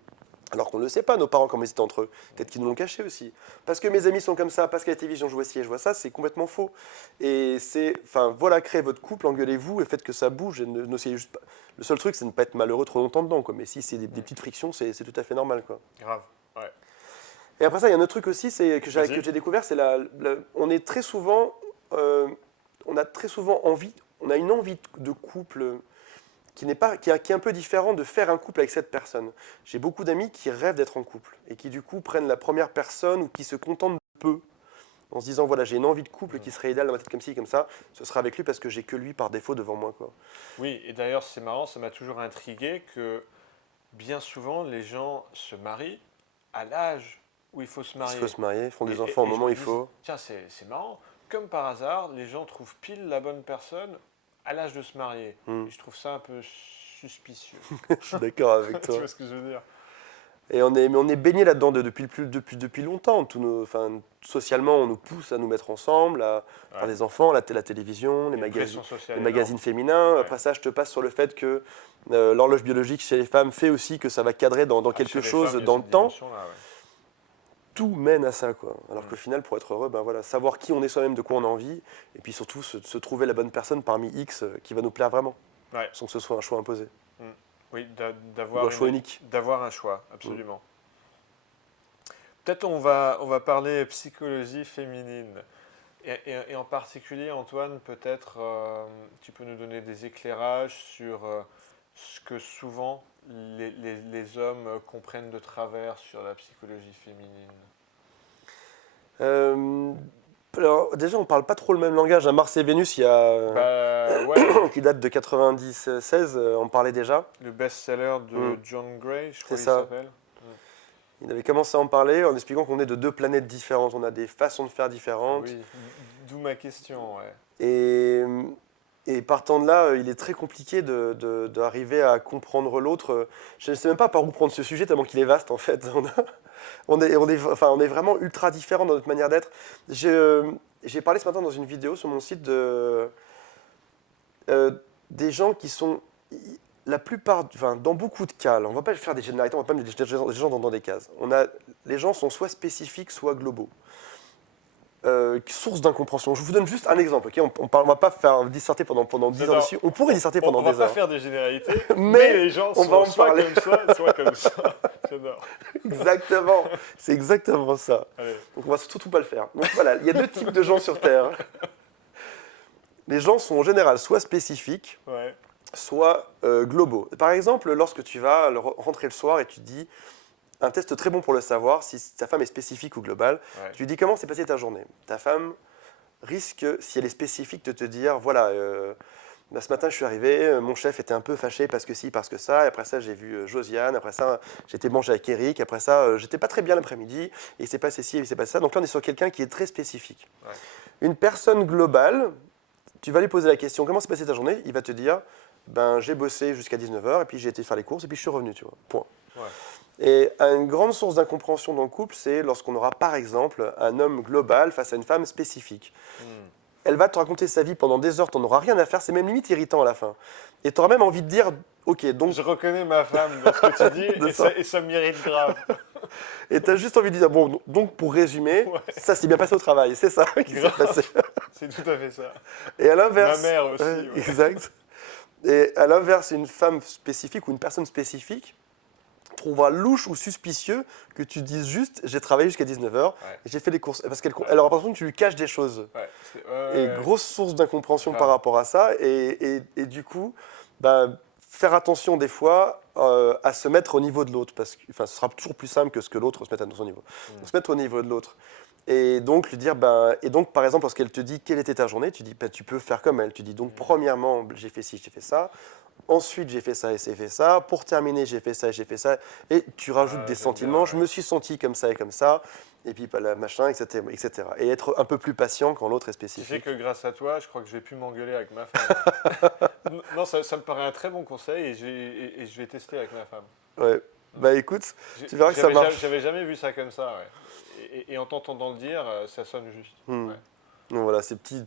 alors qu'on ne le sait pas, nos parents, comment ils étaient entre eux. Peut-être qu'ils nous l'ont caché aussi. Parce que mes amis sont comme ça, parce qu'à la télévision, je vois ci et je vois ça, c'est complètement faux. Et c'est, enfin, voilà, créez votre couple, engueulez-vous et faites que ça bouge. Et n'essayez juste pas. Le seul truc, c'est de ne pas être malheureux trop longtemps dedans, quoi. Mais si c'est des petites frictions, c'est tout à fait normal, quoi. Grave, ouais. Et après ça, il y a un autre truc aussi, c'est que j'ai découvert, c'est on est très souvent, on a très souvent envie, on a une envie de couple qui est un peu différent de faire un couple avec cette personne. J'ai beaucoup d'amis qui rêvent d'être en couple et qui du coup prennent la première personne ou qui se contentent de peu en se disant voilà j'ai une envie de couple qui serait idéal dans ma tête comme ci comme ça, ce sera avec lui parce que j'ai que lui par défaut devant moi, quoi. Oui, et d'ailleurs c'est marrant, ça m'a toujours intrigué que bien souvent les gens se marient à l'âge où il faut se marier. Il faut se marier, font des enfants au moment où il faut. Tiens, c'est marrant. Comme par hasard, les gens trouvent pile la bonne personne à l'âge de se marier. Et je trouve ça un peu suspicieux. Je suis d'accord avec toi. Tu vois ce que je veux dire? Et on est baigné là-dedans depuis longtemps. Socialement, on nous pousse à nous mettre ensemble, à faire des enfants, la télévision, les magazines féminins. Ouais. Après ça, je te passe sur le fait que l'horloge biologique chez les femmes fait aussi que ça va cadrer dans quelque chose dans le temps. Là, ouais. Tout mène à ça, quoi. Alors qu'au final, pour être heureux, ben voilà, savoir qui on est soi-même, de quoi on a envie, et puis surtout se trouver la bonne personne parmi X qui va nous plaire vraiment, sans que ce soit un choix imposé. Oui, d'avoir un choix unique. D'avoir un choix, absolument. Peut-être on va parler psychologie féminine. Et en particulier, Antoine, peut-être tu peux nous donner des éclairages sur ce que souvent les hommes comprennent de travers sur la psychologie féminine. Alors, déjà, on ne parle pas trop le même langage. Mars et Vénus, il y a qui date de 96, on parlait déjà. Le best-seller de John Gray, je crois qu'il s'appelle. Il avait commencé à en parler en expliquant qu'on est de deux planètes différentes. On a des façons de faire différentes. Oui, d'où ma question. Ouais. Et partant de là, il est très compliqué d'arriver à comprendre l'autre. Je ne sais même pas par où prendre ce sujet, tellement qu'il est vaste, en fait. On est vraiment ultra différents dans notre manière d'être. J'ai parlé ce matin dans une vidéo sur mon site des gens qui sont, la plupart, dans beaucoup de cas, on ne va pas faire des généralités, on ne va pas mettre des gens dans des cases. Les gens sont soit spécifiques, soit globaux. Source d'incompréhension. Je vous donne juste un exemple. Okay, on ne va pas faire disserter pendant 10 ans dessus. On pourrait disserter pendant des heures. On ne va pas faire des généralités, mais les gens sont soit comme ça, soit comme ça. J'adore. Exactement. C'est exactement ça. Allez. Donc on ne va surtout pas le faire. Donc voilà, il y a deux types de gens sur Terre. Les gens sont en général soit spécifiques, soit globaux. Par exemple, lorsque tu vas rentrer le soir et tu te dis un test très bon pour le savoir, si ta femme est spécifique ou globale, tu lui dis comment s'est passée ta journée. Ta femme risque, si elle est spécifique, de te dire, voilà, ce matin je suis arrivé, mon chef était un peu fâché parce que ci, parce que ça, et après ça j'ai vu Josiane, après ça j'étais mangé avec Eric, après ça j'étais pas très bien l'après-midi, et il s'est passé ci, il s'est passé ça. Donc là on est sur quelqu'un qui est très spécifique. Ouais. Une personne globale, tu vas lui poser la question, comment s'est passée ta journée? Il va te dire, ben j'ai bossé jusqu'à 19h, et puis j'ai été faire les courses, et puis je suis revenu, tu vois, point. Ouais. Et une grande source d'incompréhension dans le couple, c'est lorsqu'on aura par exemple un homme global face à une femme spécifique. Elle va te raconter sa vie pendant des heures, tu n'en auras rien à faire, c'est même limite irritant à la fin. Et tu auras même envie de dire, ok, donc... Je reconnais ma femme dans ce que tu dis, et ça m'irrite grave. Et tu as juste envie de dire, bon, donc pour résumer, ça s'est bien passé au travail, c'est ça qui s'est passé. C'est tout à fait ça. Et à l'inverse... Ma mère aussi. Ouais. Exact. Et à l'inverse, une femme spécifique ou une personne spécifique trouvera louche ou suspicieux que tu dises juste j'ai travaillé jusqu'à 19h et j'ai fait les courses. Parce qu'elle aura l'impression que tu lui caches des choses. Et grosse source d'incompréhension par rapport à ça. Et du coup, faire attention des fois à se mettre au niveau de l'autre. Parce que ce sera toujours plus simple que ce que l'autre se mette à son niveau. Donc, se mettre au niveau de l'autre. Et donc lui dire, et donc par exemple, lorsqu'elle te dit quelle était ta journée, tu dis, tu peux faire comme elle. Tu dis donc, premièrement, j'ai fait ci, j'ai fait ça. Ensuite, j'ai fait ça et j'ai fait ça. Pour terminer, j'ai fait ça et j'ai fait ça. Et tu rajoutes des sentiments. Je me suis senti comme ça et comme ça. Et puis, machin, etc., etc. Et être un peu plus patient quand l'autre est spécifique. Tu sais que grâce à toi, je crois que je vais plus m'engueuler avec ma femme. Non, ça me paraît un très bon conseil et je vais tester avec ma femme. Ouais. Bah écoute, tu verras que ça marche. J'avais jamais vu ça comme ça, ouais. Et en t'entendant le dire, ça sonne juste. Ouais. Donc voilà, ces petits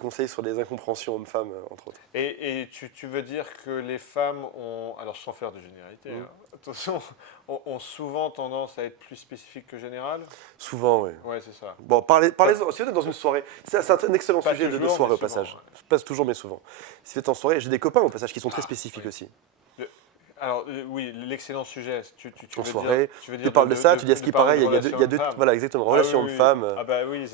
conseils sur les incompréhensions hommes-femmes, entre autres. Et tu veux dire que les femmes ont, alors sans faire de généralité, attention, ont souvent tendance à être plus spécifiques que générales? Souvent, oui. Ouais, c'est ça. Bon, si vous êtes dans une soirée, c'est un excellent sujet de soirée au passage. Ouais. Pas toujours, mais souvent. Si vous êtes en soirée, j'ai des copains au passage qui sont très spécifiques aussi. Alors oui, l'excellent sujet. Tu en soirée, tu parles de ça, tu dis à ce qui paraît, il y a deux, voilà, exactement, relation homme-femme. Ah bah oui,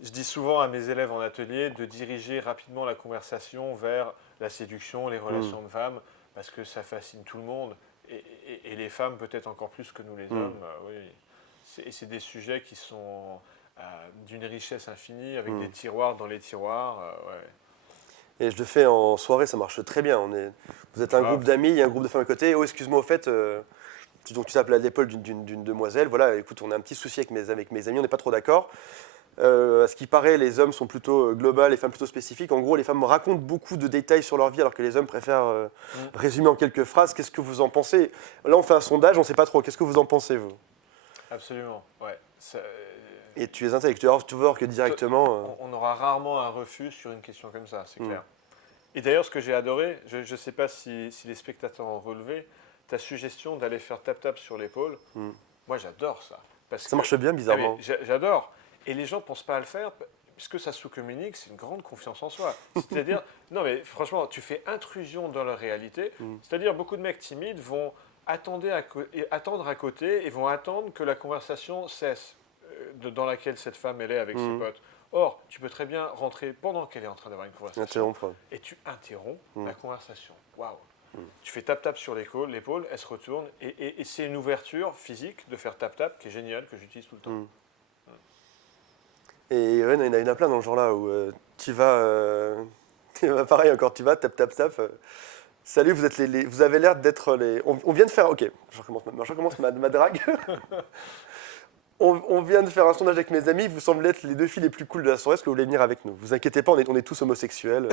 je dis souvent à mes élèves en atelier de diriger rapidement la conversation vers la séduction, les relations hommes-femmes, parce que ça fascine tout le monde, et les femmes peut-être encore plus que nous les hommes. Oui. C'est des sujets qui sont d'une richesse infinie, avec des tiroirs dans les tiroirs. Ouais. Et je le fais en soirée, ça marche très bien. Vous êtes un groupe d'amis, il y a un groupe de femmes à côté. Oh, excuse-moi, au fait, donc tu tapes à l'épaule d'une demoiselle. Voilà, écoute, on a un petit souci avec mes amis, on n'est pas trop d'accord. À ce qui paraît, les hommes sont plutôt globaux, les femmes plutôt spécifiques. En gros, les femmes racontent beaucoup de détails sur leur vie, alors que les hommes préfèrent résumer en quelques phrases. Qu'est-ce que vous en pensez? Là, on fait un sondage, on ne sait pas trop. Qu'est-ce que vous en pensez, vous? Absolument, ouais. Et tu les intègres, tu vois que directement... On aura rarement un refus sur une question comme ça, c'est clair. Et d'ailleurs, ce que j'ai adoré, je ne sais pas si les spectateurs ont relevé, ta suggestion d'aller faire tap-tap sur l'épaule, moi j'adore ça. Ça marche bien, bizarrement. J'adore. Et les gens ne pensent pas à le faire, puisque ça sous-communique, c'est une grande confiance en soi. C'est-à-dire, non mais franchement, tu fais intrusion dans leur réalité, c'est-à-dire beaucoup de mecs timides vont attendre à côté et vont attendre que la conversation cesse dans laquelle cette femme elle est avec ses potes. Or, tu peux très bien rentrer pendant qu'elle est en train d'avoir une conversation et tu interromps la conversation. Waouh. Tu fais tap-tap sur l'épaule, elle se retourne et c'est une ouverture physique de faire tap-tap qui est géniale, que j'utilise tout le temps. Et ouais, il y en a plein dans le genre-là où tu vas, pareil encore, tu vas, tap. Salut, vous avez l'air d'être les... On vient de faire... Ok, je recommence ma drague. On vient de faire un sondage avec mes amis, vous semblez être les deux filles les plus cool de la soirée, est-ce que vous voulez venir avec nous? Vous inquiétez pas, on est tous homosexuels.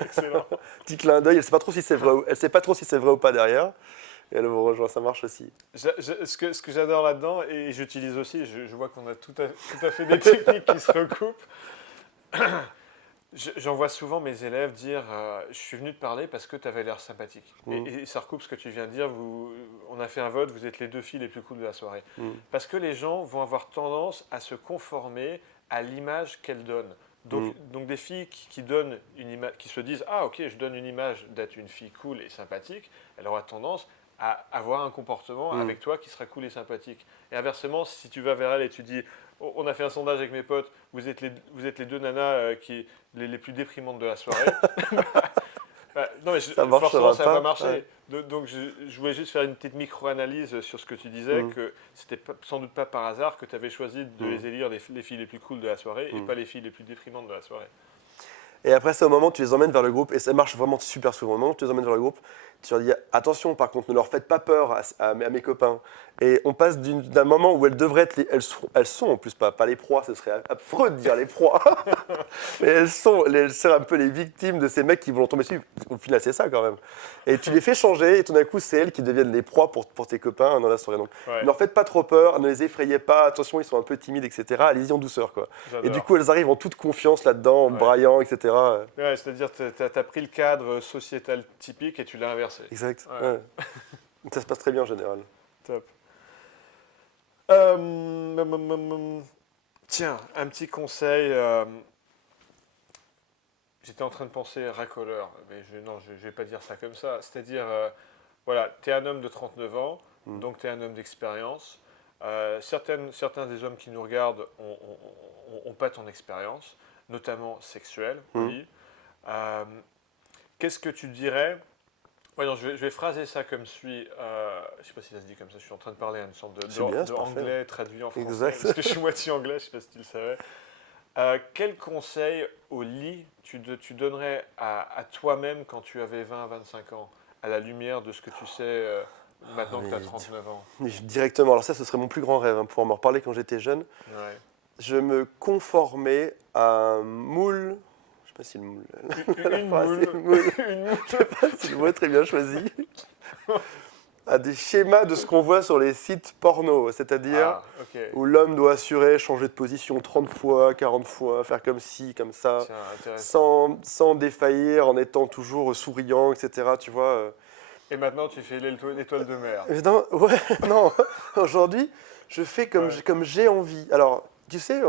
Excellent. Petit clin d'œil, elle ne sait pas trop si c'est vrai ou pas derrière. Et elle vous rejoint, ça marche aussi. Ce que j'adore là-dedans, et j'utilise aussi, je vois qu'on a tout à fait des techniques qui se recoupent. J'en vois souvent mes élèves dire je suis venu te parler parce que tu avais l'air sympathique. Et ça recoupe ce que tu viens de dire. On a fait un vote, vous êtes les deux filles les plus cool de la soirée. Parce que les gens vont avoir tendance à se conformer à l'image qu'elles donnent. Donc des filles qui donnent une image, qui se disent ah ok, je donne une image d'être une fille cool et sympathique, elle aura tendance à avoir un comportement avec toi qui sera cool et sympathique. Et inversement, si tu vas vers elle et tu dis on a fait un sondage avec mes potes, vous êtes les deux nanas les plus déprimantes de la soirée. Non mais forcément ça va marcher. Ouais. Donc je voulais juste faire une petite micro-analyse sur ce que tu disais, que c'était sans doute pas par hasard que tu avais choisi de les élire les filles les plus cool de la soirée et pas les filles les plus déprimantes de la soirée. Et après ça, au moment où tu les emmènes vers le groupe, et ça marche vraiment super souvent, au moment où tu les emmènes vers le groupe, tu leur dis attention, par contre, ne leur faites pas peur à mes copains. Et on passe d'un moment où elles devraient être, elles sont en plus pas les proies, ce serait affreux de dire les proies, mais elles sont un peu les victimes de ces mecs qui vont tomber dessus. Au final, c'est ça quand même. Et tu les fais changer, et tout d'un coup, c'est elles qui deviennent les proies pour tes copains dans la soirée. Donc, ne leur faites pas trop peur, ne les effrayez pas, attention, ils sont un peu timides, etc. Allez-y en douceur, quoi. Et du coup, elles arrivent en toute confiance là-dedans, en braillant, etc. Ouais, c'est-à-dire que tu as pris le cadre sociétal typique et tu l'as inversé. Exact. Ouais. Ça se passe très bien en général. Top. Tiens, un petit conseil. J'étais en train de penser racoleur, mais non, je ne vais pas dire ça comme ça. C'est-à-dire, voilà, tu es un homme de 39 ans, donc tu es un homme d'expérience. Certains des hommes qui nous regardent ont pas ton expérience, notamment sexuelle, oui. Qu'est-ce que tu dirais? Ouais, non, je vais phraser ça comme suit. Je ne sais pas si ça se dit comme ça. Je suis en train de parler à une sorte de anglais traduit en français. Exact. Parce que je suis moitié anglais, je ne sais pas si tu le savais. Quel conseil au lit tu donnerais à toi-même quand tu avais 20-25 ans, à la lumière de ce que tu sais maintenant que tu as 39 ans? Directement. Alors ça, ce serait mon plus grand rêve, hein, pouvoir m'en reparler quand j'étais jeune. Ouais. Je me conformais à un moule. Je sais pas si le moule. Une moule. Je sais pas si le mot est très bien choisi. À des schémas de ce qu'on voit sur les sites porno, c'est-à-dire où l'homme doit assurer, changer de position 30 fois, 40 fois, faire comme ci, comme ça, sans défaillir, en étant toujours souriant, etc. Tu vois. Et maintenant, tu fais l'étoile de mer. Non, ouais, non. Aujourd'hui, je fais comme j'ai envie. Alors, tu sais...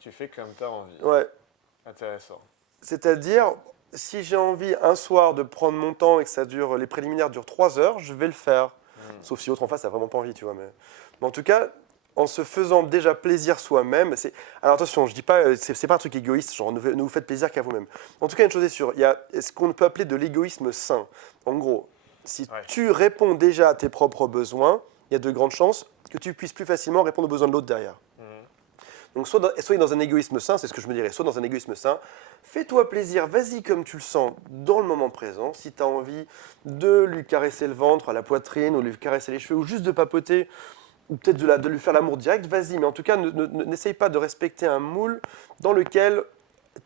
tu fais comme tu as envie. Ouais. Intéressant. C'est-à-dire, si j'ai envie un soir de prendre mon temps et que les préliminaires durent 3 heures, je vais le faire. Sauf si l'autre en face n'a vraiment pas envie, tu vois. Mais en tout cas, en se faisant déjà plaisir soi-même, alors attention, je dis pas, c'est pas un truc égoïste, genre ne vous faites plaisir qu'à vous-même. En tout cas, une chose est sûre, il y a ce qu'on peut appeler de l'égoïsme sain. En gros, si tu réponds déjà à tes propres besoins, il y a de grandes chances que tu puisses plus facilement répondre aux besoins de l'autre derrière. Donc soyez dans un égoïsme sain, c'est ce que je me dirais, soit dans un égoïsme sain, fais-toi plaisir, vas-y comme tu le sens dans le moment présent. Si tu as envie de lui caresser le ventre, à la poitrine, ou lui caresser les cheveux, ou juste de papoter, ou peut-être de lui faire l'amour direct, vas-y. Mais en tout cas, n'essaye pas de respecter un moule dans lequel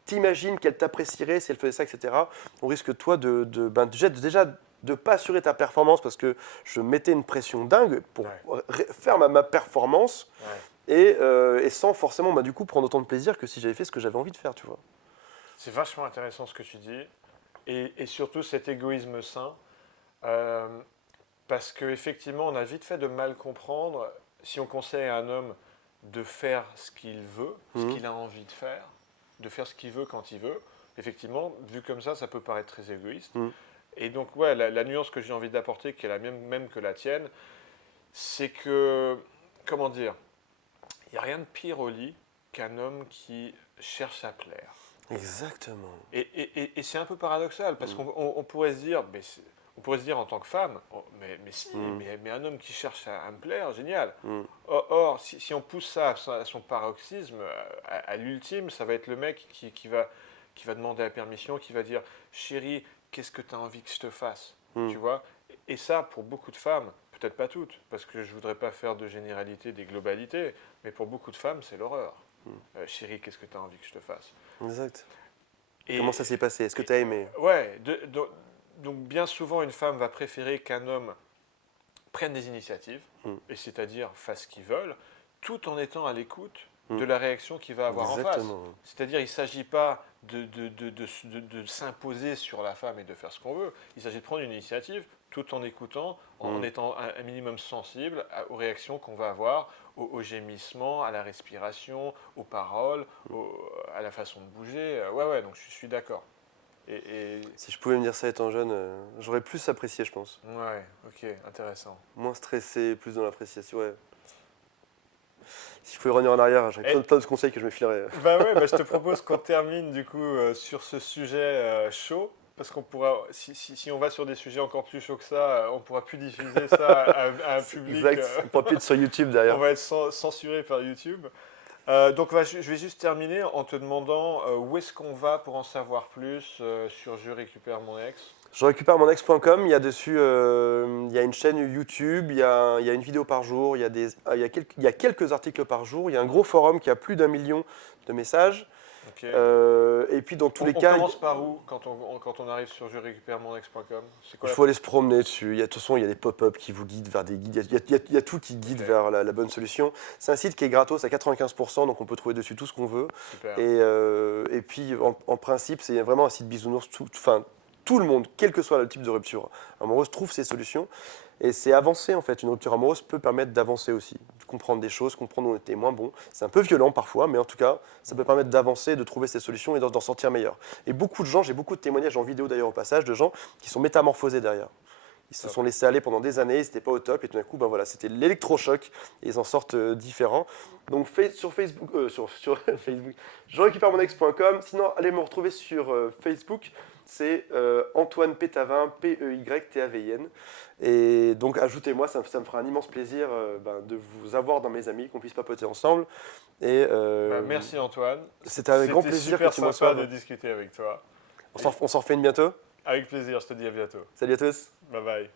t'imagines qu'elle t'apprécierait si elle faisait ça, etc. On risque toi déjà de ne pas assurer ta performance parce que je mettais une pression dingue pour faire ma performance. Et sans forcément du coup prendre autant de plaisir que si j'avais fait ce que j'avais envie de faire, tu vois. C'est vachement intéressant ce que tu dis, et surtout cet égoïsme sain, parce qu'effectivement on a vite fait de mal comprendre si on conseille à un homme de faire ce qu'il veut, ce qu'il a envie de faire ce qu'il veut quand il veut. Effectivement, vu comme ça peut paraître très égoïste. Et donc la nuance que j'ai envie d'apporter, qui est la même que la tienne, c'est que, comment dire, il n'y a rien de pire au lit qu'un homme qui cherche à plaire. Exactement. Et c'est un peu paradoxal, parce qu'on pourrait se dire, en tant que femme, mais un homme qui cherche à me plaire, génial. Or, si on pousse ça à son paroxysme, à l'ultime, ça va être le mec qui va demander la permission, qui va dire, chérie, qu'est-ce que tu as envie que je te fasse, tu vois? Et ça, pour beaucoup de femmes, peut-être pas toutes, parce que je ne voudrais pas faire de généralité, des globalités, mais pour beaucoup de femmes, c'est l'horreur. Chérie, qu'est-ce que tu as envie que je te fasse? Exact. Comment ça s'est passé? Est-ce que tu as aimé? Ouais, donc bien souvent, une femme va préférer qu'un homme prenne des initiatives, et c'est-à-dire fasse ce qu'il veut, tout en étant à l'écoute de la réaction qu'il va avoir en face. C'est-à-dire, il ne s'agit pas de s'imposer sur la femme et de faire ce qu'on veut. Il s'agit de prendre une initiative tout en écoutant, en étant un minimum sensible aux réactions qu'on va avoir, aux gémissements, à la respiration, aux paroles, à la façon de bouger. Ouais, donc je suis d'accord. Si je pouvais me dire ça étant jeune, j'aurais plus apprécié, je pense. Ouais, ok, intéressant. Moins stressé, plus dans l'appréciation, ouais. S'il faut y revenir en arrière, j'aurais plein de conseils que je me filerais. Je te propose qu'on termine du coup sur ce sujet chaud, parce qu'on pourra, si on va sur des sujets encore plus chauds que ça, on ne pourra plus diffuser ça à un public. Exact, on ne pourra plus être sur YouTube derrière. On va être censuré par YouTube. Donc je vais juste terminer en te demandant où est-ce qu'on va pour en savoir plus sur Je récupère mon ex. Je récupère mon ex.com, il y a dessus, il y a une chaîne YouTube, il y a une vidéo par jour, il y a quelques articles par jour, il y a un gros forum qui a plus d'1 million de messages. Ok. Et puis dans tous les On cas, commence par où quand on arrive sur je récupère mon ex.com? C'est il quoi faut aller se promener dessus. De toute façon, il y a des pop-up qui vous guident vers des guides. Il y a tout qui guide Ok. vers la bonne solution. C'est un site qui est gratos à 95%, donc on peut trouver dessus tout ce qu'on veut. Super. Et puis, en principe, c'est vraiment un site bisounours. Enfin, tout le monde, quel que soit le type de rupture amoureuse, trouve ses solutions. Et c'est avancer en fait. Une rupture amoureuse peut permettre d'avancer aussi, de comprendre des choses, comprendre où on était moins bon. C'est un peu violent parfois, mais en tout cas, ça peut permettre d'avancer, de trouver ses solutions et d'en sortir meilleur. Et beaucoup de gens, j'ai beaucoup de témoignages en vidéo d'ailleurs au passage, de gens qui sont métamorphosés derrière. Ils se sont laissés aller pendant des années, ils n'étaient pas au top, et tout d'un coup, ben voilà, c'était l'électrochoc, et ils en sortent différents. Donc sur Facebook, Facebook, je récupère mon ex.com. Sinon, allez me retrouver sur Facebook, c'est Antoine Pétavin, Peytavin. Et donc ajoutez-moi, ça me fera un immense plaisir de vous avoir dans mes amis, qu'on puisse papoter ensemble. Et, Merci Antoine. c'était avec grand plaisir que tu C'était m'en super sympa sois. de discuter avec toi. On s'en refait une bientôt. Avec plaisir, je te dis à bientôt. Salut à tous. Bye bye.